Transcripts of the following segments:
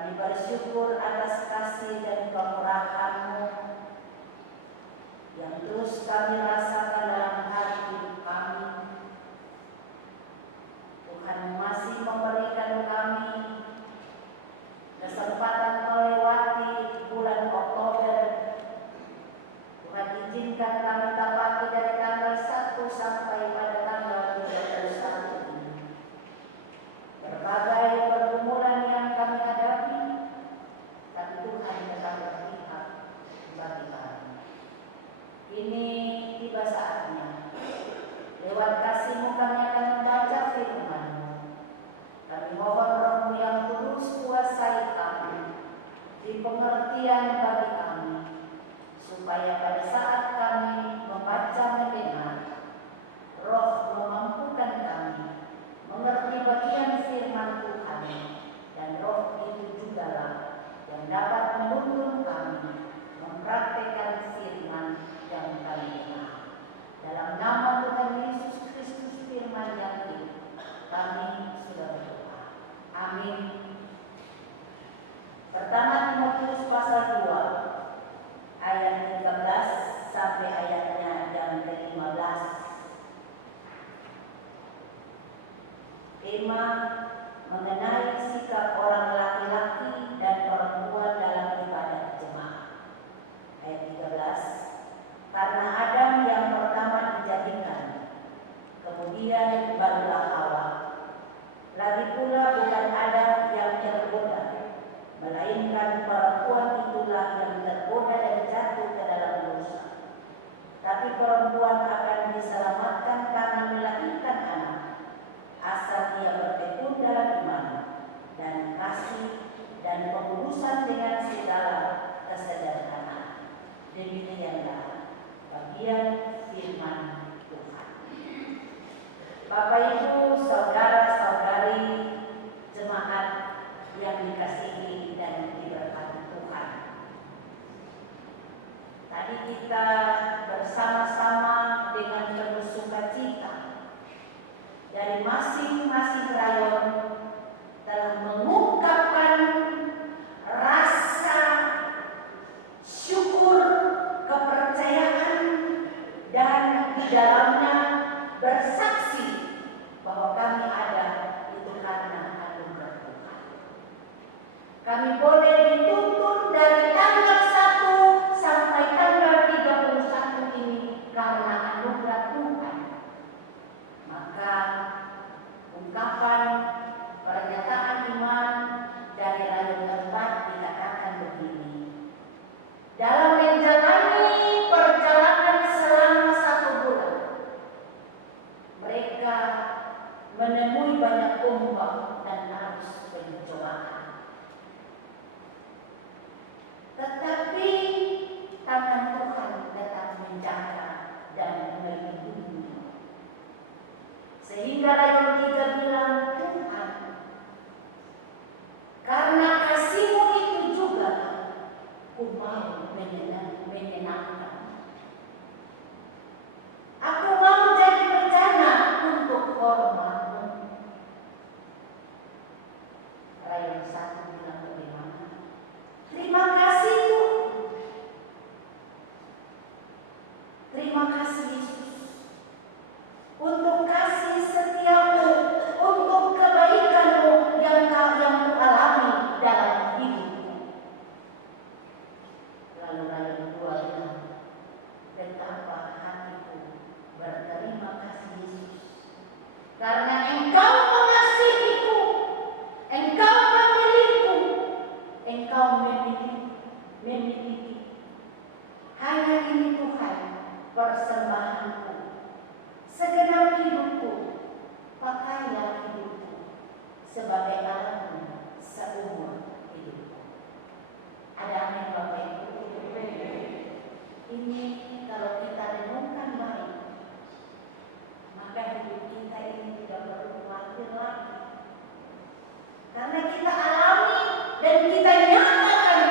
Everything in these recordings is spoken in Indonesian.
Kami bersyukur atas kasih dan kemurahan-Mu yang terus kami rasakan dalam hati kami. Tuhan masih memberikan kami kesempatan melewati bulan Oktober. Tuhan izinkan kami dapati dari tanggal 1 sampai pada tanggal 31 ini. Berbagai pergumulan yang kami hadapi, tapi Tuhan tetap berpihak bagi kami. Ini tiba saatnya. Lewat kasih-Mu kami akan membaca firman-Mu. Kami mohon Roh-Mu yang kudus kuasai kami, di pengertian bagi kami, supaya pada saat kami membaca mendengar, Roh memampukan kami mengerti bagian firman Tuhan, dan Roh itu jugalah yang dapat menuntun kami mempraktikkan firman yang kami dengar. Dalam nama Tuhan Yesus Kristus firman yang hidup, kami sudah berdoa. Amin. Pertama Timotius pasal 2 ayat 13 sampai ayatnya yang ke-15. Tema mengenai sikap orang laki-laki dan perempuan dalam ibadah jemaat. Ayat 13. Karena Adam yang pertama dijadikan, kemudian barulah Hawa. Lagi pula bukan Adam yang tergoda, melainkan perempuan itulah yang tergoda dan jatuh ke dalam dosa. Tapi perempuan akan diselamatkan karena melahirkan anak, asal ia bertekun dalam iman dan kasih dan pengurusan dengan segala kesederhanaan. Demikianlah bagian firman Tuhan. Bapak Ibu, saudara-saudari jemaat yang dikasihi dan diberkati Tuhan. Tadi kita bersama-sama dengan penuh sukacita dari masing-masing rayon telah mengungkapkan rasa syukur, kepercayaan, dan di dalamnya bersaksi bahwa kami ada itu karena anugerah Tuhan. Kami boleh dituntun dari tanggal 1 sampai tanggal 31 ini karena anugerah Tuhan. Maka ungkapan pernyataan iman dari rayon keempat dikatakan begini: dalam menjalani perjalanan selama 1 bulan, mereka menemui banyak ombak dan arus pencobaan. Tetapi tangan Tuhan tetap menjaga dan melindungi. Sehingga rayon 3 bilang, Tuhan, karena kasih-Mu itu juga aku mau menyenangkan. Aku mau jadi bencana untuk hormat-Mu. Rayon 1 bilang bagaimana? Terima kasih Tuhan. Terima kasih Yesus untuk kasih setia-Mu, untuk kebaikan-Mu yang Ku alami dalam hidupku. Lalu rayon 2 bilang, betapa hatiku berterima kasih Yesus, karena Engkau mengasihiku, Engkau memilihku, Engkau memiliki. Hanya ini Tuhan persembahanku, segenap hidupku, pakailah hidupku sebagai alatmu seumur hidupku. Ada amin Bapak Ibu? Ini kalau kita renungkan baik, maka hidup kita ini tidak perlu khawatir lagi. Karena kita alami dan kita nyatakan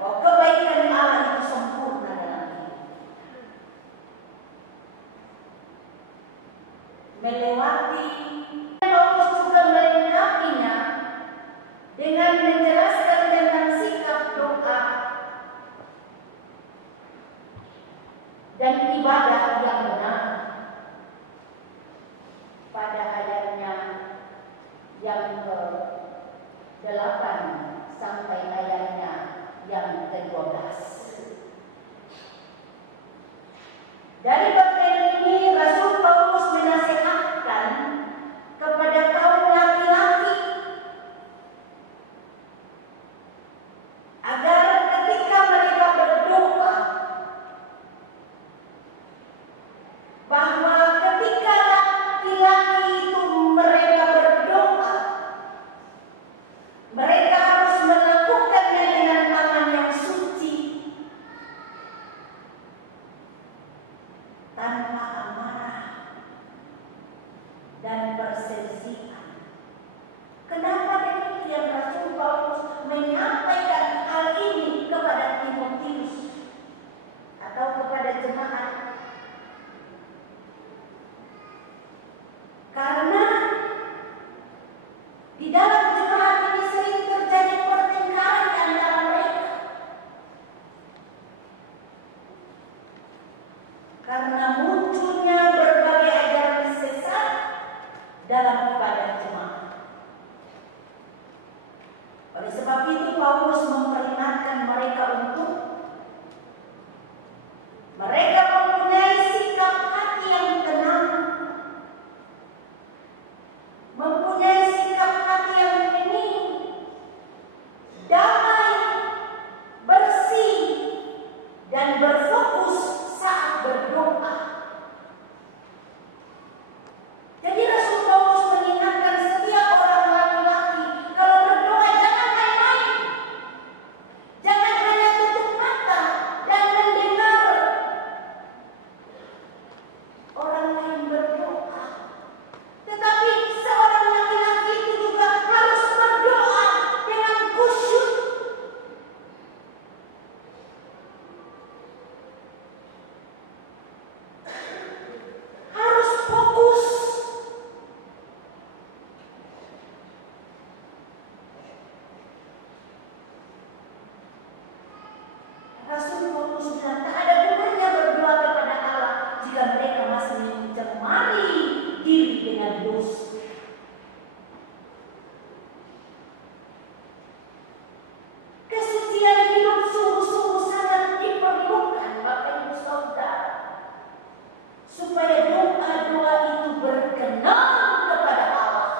bahwa kebaikan Allah itu sempurna dalam hidup. Melewati, Paulus juga melengkapinya dengan menjelaskan dan ibadah yang benar. Pada ayatnya yang ke-8 sampai ayatnya yang ke-12. Dari bagian ini Rasul Paulus menasihatkan kepada kaum laki-laki agar ketika mereka berdoa, bahwa ketika laki-laki itu mereka berdoa, mereka harus melakukannya dengan tangan yang suci, tanpa amarah dan perselisihan. Kenapa demikian Rasul Paulus menyampaikan hal ini kepada Timotius atau kepada jemaat? Karena di dalam jemaat ini sering terjadi pertengkaran di antara mereka. Karena munculnya berbagai ajaran sesat dalam ibadah jemaat. Oleh sebab itu Paulus memperingatkan mereka untuk mereka mempunyai sikap hati yang tenang, mempunyai sikap hati yang bening, damai, bersih, dan berfokus saat berdoa. Jadi Rasul Paulus mengingatkan setiap orang laki-laki, kalau berdoa jangan main-main, jangan hanya tutup mata dan mendengar orang lain berdoa, tetapi seorang laki-laki itu juga harus berdoa dengan khusyuk. Harus fokus. Rasul Paulus bilang tak ada gunanya berdoa kepada Allah jika mereka masih mencemari diri dengan dosa. Kesucian hidup sungguh-sungguh sangat diperlukan Bapak Ibu Saudara, supaya doa-doa itu berkenan kepada Allah.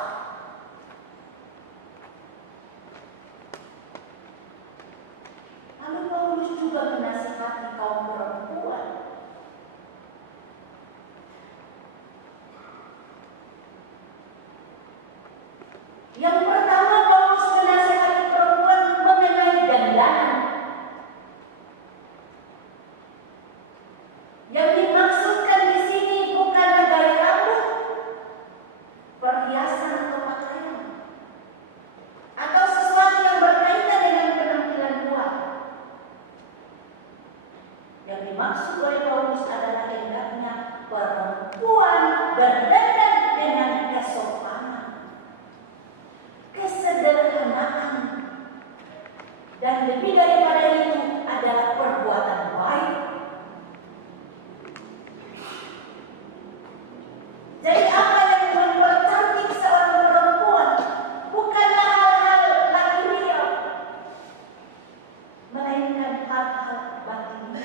Lalu Paulus juga menasihati kaum perempuan. Yang pertama, Paulus menasihati perempuan mengenai dandanan. Yang dimaksudkan di sini bukanlah gaya rambut, perhiasan atau pakaian, atau sesuatu yang berkaitan dengan penampilan luar. Yang dimaksud oleh Paulus adalah hendaknya perempuan berdandan dengan kesopanan, kesederhanaan, dan lebih daripada itu adalah perbuatan baik. Jadi apa yang mempercantik seorang perempuan bukanlah hal-hal lahiriah, melainkan hal-hal batin.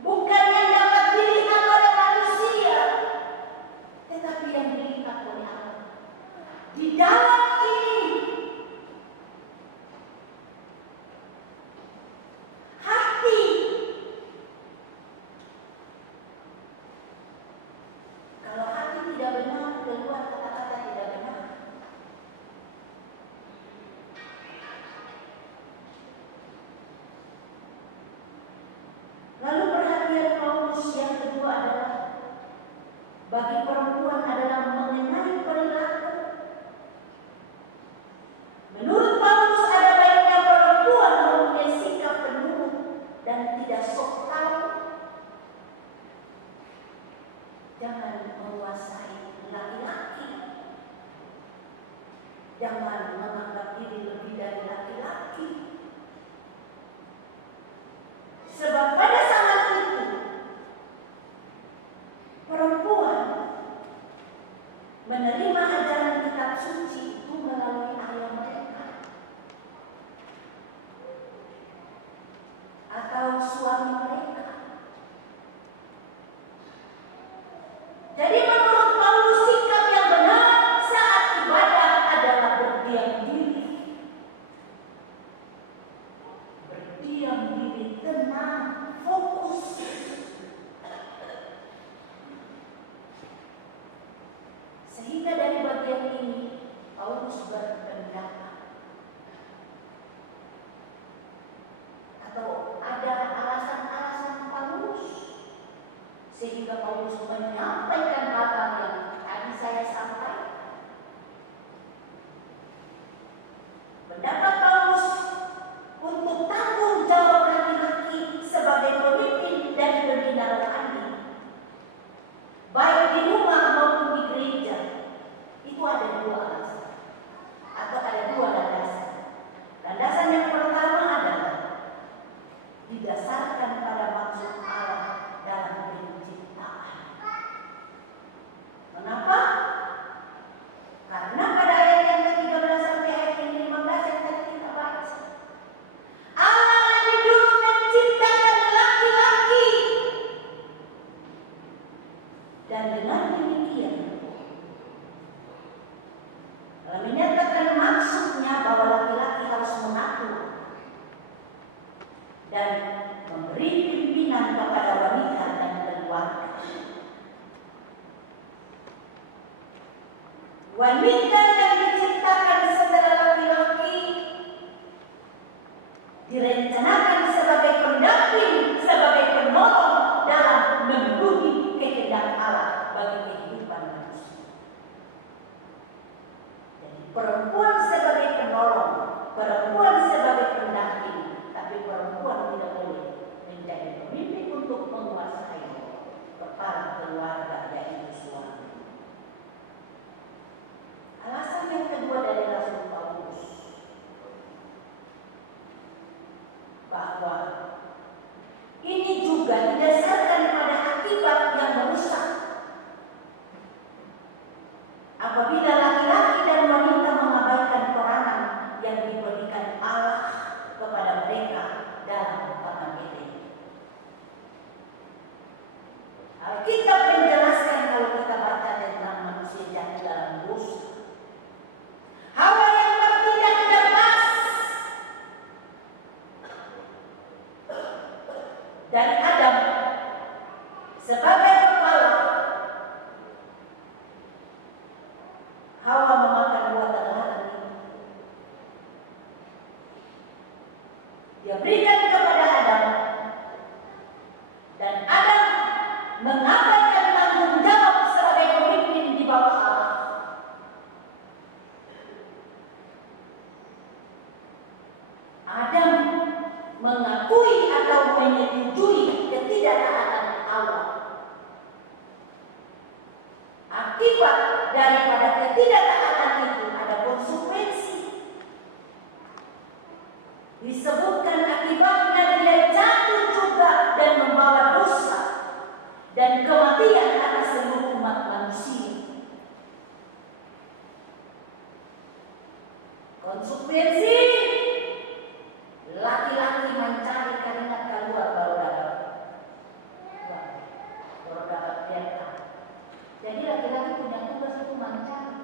Bukan yang dapat dilihat oleh manusia, tetapi yang dilihat oleh Allah. Di dalam ini hati. Kalau hati tidak benar, keluar kata-kata tidak benar. Lalu perhatian Paulus yang kedua adalah bagi perempuan adalah mengenai perilaku. Menurut Paulus ada baiknya perempuan mempunyai sikap penuh dan tidak sok tahu. Jangan menguasai laki-laki. Jangan menganggap diri lebih dari laki-laki. suci itu melalui ayah mereka atau suami mereka. Jadi menurut Paulus, sikap yang benar saat ibadah adalah berdiam diri. Berdiam diri, tenang, fokus. Sehingga dari bagian ini Paulus berpendapat atau ada alasan-alasan Paulus sehingga Paulus menyampaikan hal-hal yang tadi saya sampaikan. Pendapat Paulus untuk tanggung jawab laki-laki sebagai pemimpin dan pembina rohani, baik di rumah maupun di gereja, itu ada dua alasan atau ada dua landasan. Landasan yang pertama adalah didasarkan pada maksud Allah dalam penciptaan. Kenapa? Karena pada ayat yang ke-13 sampai ayat yang ke-15 yang tadi kita baca, Allah lebih dulu menciptakan laki-laki, dan dengan demikian menyatakan maksudnya bahwa laki-laki harus mengatur dan memberi pimpinan kepada wanita dan keluarga. Wanita yang diciptakan setelah laki-laki direncanakan sebagai pendamping, sebagai penolong dalam memenuhi kehendak Allah bagi kehidupan manusia. Jadi perempuan sebagai penolong, perempuan sebagai pendamping, tapi perempuan tidak boleh menjadi pemimpin untuk menguasai kepala keluarga, yaitu suami. Alasan yang kedua dari Rasul Paulus, bahwa ini juga didasarkan pada akibat yang merusak apabila laki-laki dan wanita mengabaikan peranan yang diberikan Allah kepada mereka dalam paman Eden. Alkitab menjelaskan, kalau kita baca tentang manusia jatuh dalam dosa, Hawa yang bertindak bebas dan Adam sebagai kepala, Hawa memakan buah terlarang itu. Dia berikan kepada Adam, dan Adam mengabaikan tanggung jawab sebagai pemimpin di bawah Allah. Adam mengakui atau menyetujui ketidaktaatan Allah. Akibat daripada ketidaktaatan itu ada konsekuensi. Disebutkan akibatnya dia jatuh juga dan membawa dosa dan kematian atas seluruh umat manusia. Konsekuensi, laki-laki mencari keringat keluar baru dapat berkah. Jadi laki-laki punya tugas itu mencari,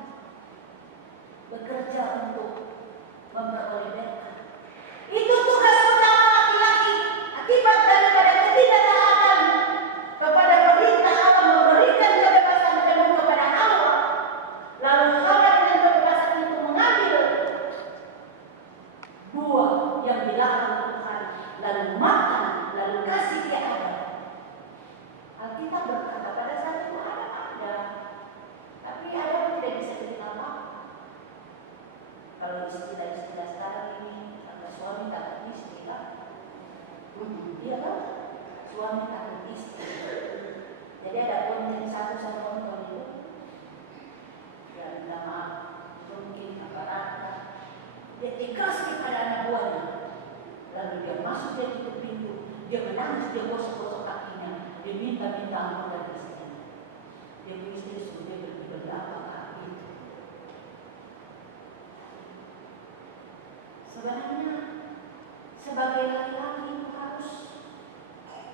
bekerja untuk memperoleh berkah. Itu tugas utama laki-laki. Akibat daripada ketidaktaatan kepada perintah Allah memberikan kebebasan penuh kepada Allah, lalu Hawa dengan kebebasan itu mengambil buah yang dilarang Tuhan, lalu makan, lalu kasih ke Adam. Alkitab berkata pada saat itu ada, tapi Adam tidak bisa dikenal. Kalau istilah-istilah sekarang ini, suami takut istri kan? Iya kan? Suami takut istri. Jadi ada konten satu sama nonton itu, ya minta maaf, mungkin aparat, dia ikhlas kepada anak buahnya. Lalu dia masuk, dia tutup pintu, dia menangis, dia gosok-gosok kakinya, dia minta ampun dari istrinya. Dia istri sudah berbeda apa itu. sebenarnya sebagai laki-laki itu harus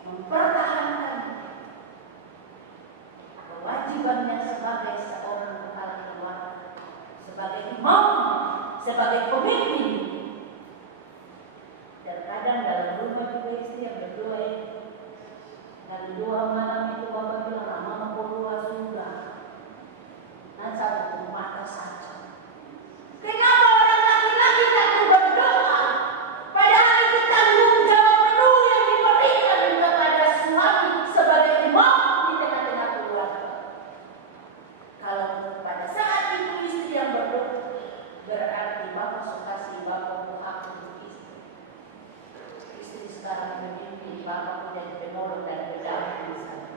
mempertahankan kewajibannya sebagai seorang kepala keluarga, sebagai imam, sebagai pemimpin. Terkadang dalam rumah juga istri yang berdua dan dua malam itu bapak bilang, mama berdua sudah. Nah satu mata saja. Kenapa orang laki-laki takut berdoa? Padahal itu tanggung jawab penuh yang diberikan kepada suami sebagai imam di tengah-tengah keluarga. Kalau pada saat itu istri yang berdoa, berarti bapak suka si bapak hak untuk istri. Istri sekarang memimpin bapak menjadi penolong dan pendamping di sana.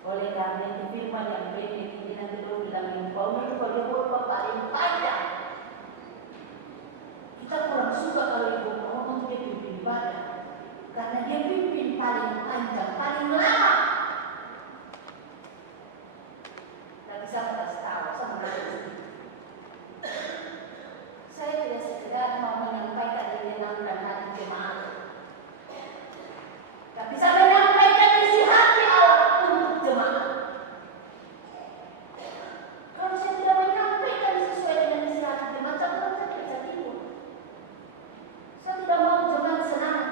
Oleh karena itu firman yang pendek ini nanti baru bilang info itu kalau bapak paling panjang. Kita kurang suka kalau ibu ngomong dia pimpin ibadah, karena dia pimpin paling panjang, paling lama. Tapi saya kasih tahu sama dia. Saya tidak sekedar mau menyampaikan menyenangkan hati jemaat, tapi saya menyampaikan isi hati Allah untuk jemaat. Kalau saya tidak menyampaikan sesuai dengan isi hati jemaat, saya bisa tidur. Saya tidak mau jemaat senang.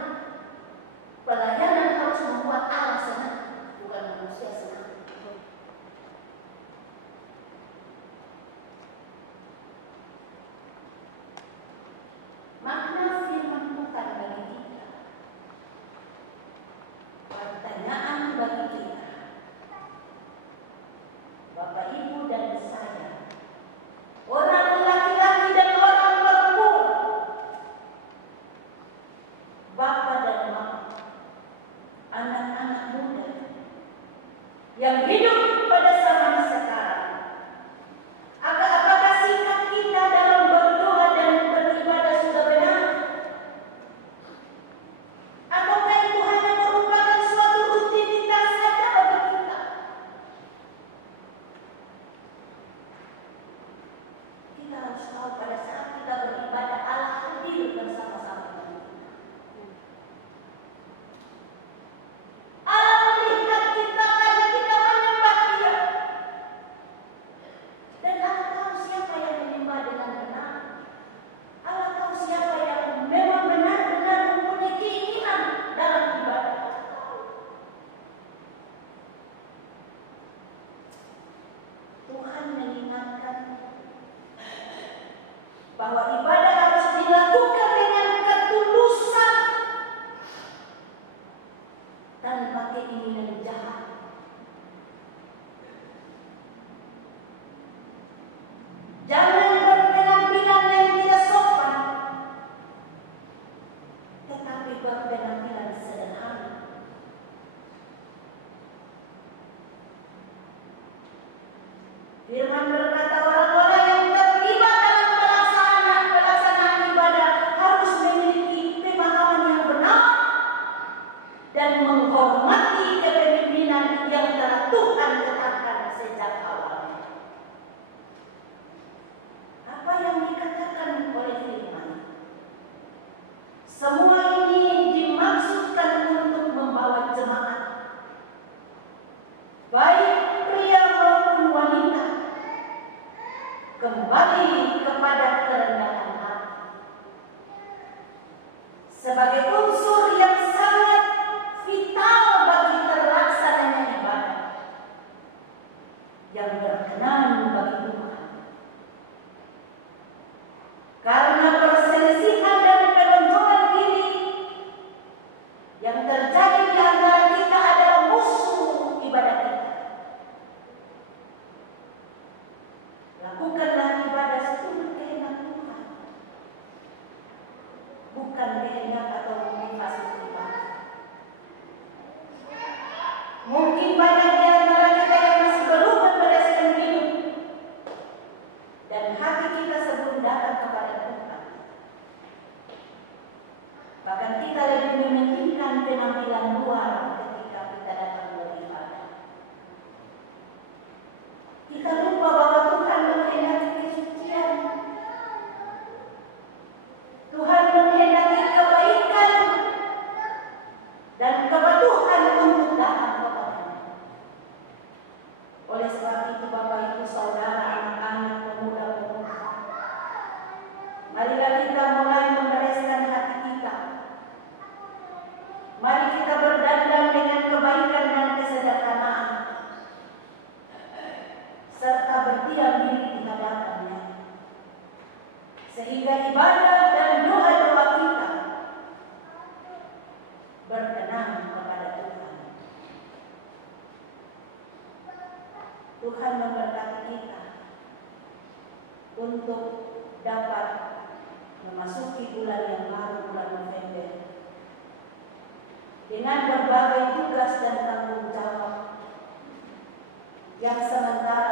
Pelayanan harus membuat Allah senang, bukan manusia senang. Makna firman Tuhan bagi kita, pertanyaan bagi kita, Bapak Ibu dan saya, orang laki-laki dan orang perempuan, Bapak dan Mama, anak-anak muda yang hidup pada zaman sekarang. Apakah sikap kita dalam berdoa dan beribadah sudah benar? Ataukah itu hanya merupakan suatu rutinitas saja bagi kita? Kita harus tahu pada saat kita beribadah, Allah hadir bersama-sama dengan kita. Allah melihat kita karena kita menyembah Dia. Dan Allah tahu siapa yang menyembah dengan benar. Allah tahu siapa yang memang benar-benar mempunyai keinginan dalam ibadah. Tuhan mengingatkan bahwa ibadah harus dilakukan dengan ketulusan tanpa keinginan jahat. Jangan berpenampilan yang tidak sopan, tetapi berpenampilan sederhana. Firman berkata orang-orang yang terlibat dalam pelaksanaan ibadah harus memiliki pemahaman yang benar dan menghormati kepemimpinan yang telah Tuhan tetapkan sejak awal. Apa yang dikatakan oleh firman? Semua ini dimaksudkan untuk membawa jemaat, baik pria maupun wanita, kembali kepada kerendahan hati sebagai unsur yang sangat vital bagi terlaksananya ibadah yang berkenan bagi Tuhan. Karena perselisihan dan penonjolan ini yang terjadi di antara kita adalah musuh ibadah kita. Lakukanlah ibadah seturut kehendak Tuhan, bukan kehendak atau motivasi pribadi. Mungkin banyak di antara kita yang masih belum membereskan hidup saudara, anak-anak, pemuda-pemudi. Marilah kita mulai membereskan hati kita. Mari kita berdandang dengan kebaikan dan kesederhanaan, serta berdiam diri di hadapannya, sehingga ibadah dan doa-doa kita berkenan kepada Tuhan. Tuhan memberkati kita untuk dapat memasuki bulan yang baru, bulan November, dengan berbagai tugas dan tanggung jawab yang sementara